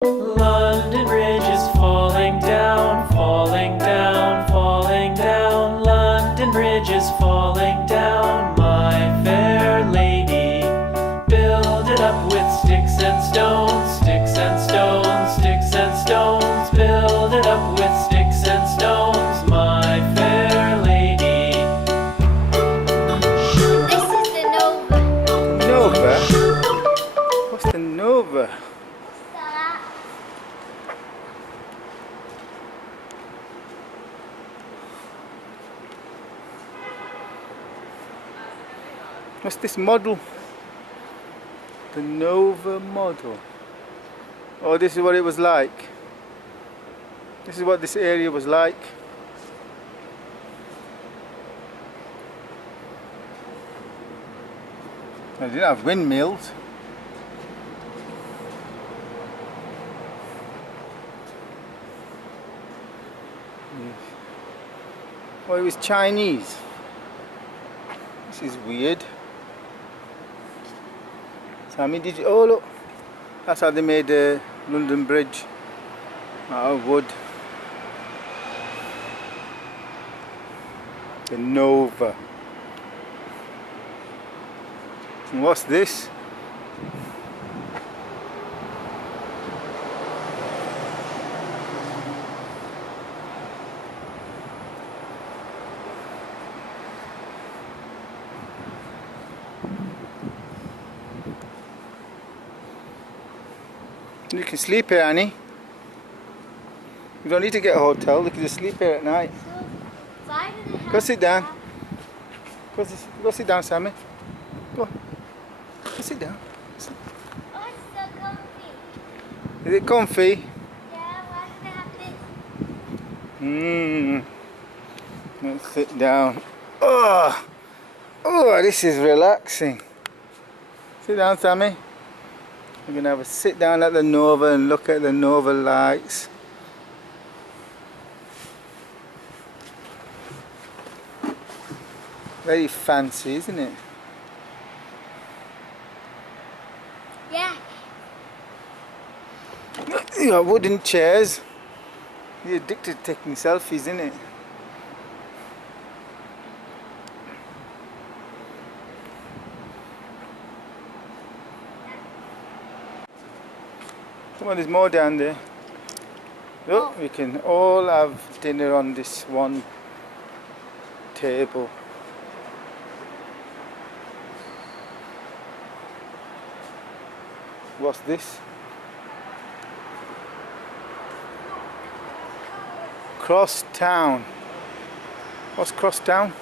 London Bridge is falling down, falling down, falling down. London Bridge is falling down, my fair lady. Build it up with sticks and stones, sticks and stones, sticks and stones. Build it up with sticks and stones, my fair lady. This is the Nova. Nova? What's the Nova? What's this model? The Nova model. Oh, this is what it was like. This is what this area was like. I didn't have windmills. Oh, it was Chinese. This is weird. Sammy, did you? Oh, look. That's how they made the London Bridge. Out of wood. The Nova. And what's this? You can sleep here, Annie. You don't need to get a hotel, you can just sleep here at night. Go sit down. Go sit down, Sammy. Go on. Go sit down. Oh, it's so comfy. Is it comfy? Yeah, why do they have this? Let's sit down. Oh, this is relaxing. Sit down, Sammy. We're going to have a sit down at the Nova and look at the Nova lights. Very fancy, isn't it? Yeah. You got wooden chairs. You're addicted to taking selfies, isn't it? Come on, there's more down there. Look, we can all have dinner on this one table. What's this? Cross town. What's cross town?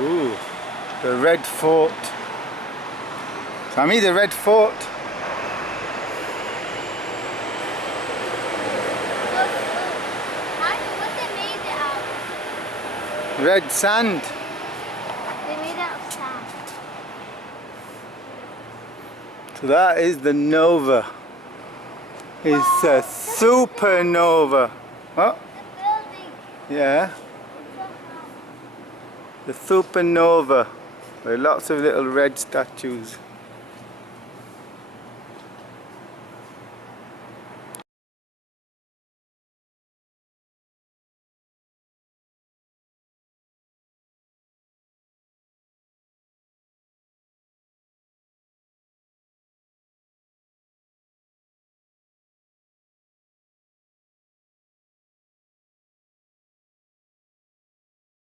Ooh, the Red Fort. Sammy, the Red Fort. What they made it out of? Red sand. They made it out of sand. So that is the Nova. It's a supernova. Oh, The building. yeah. The supernova. There are lots of little red statues.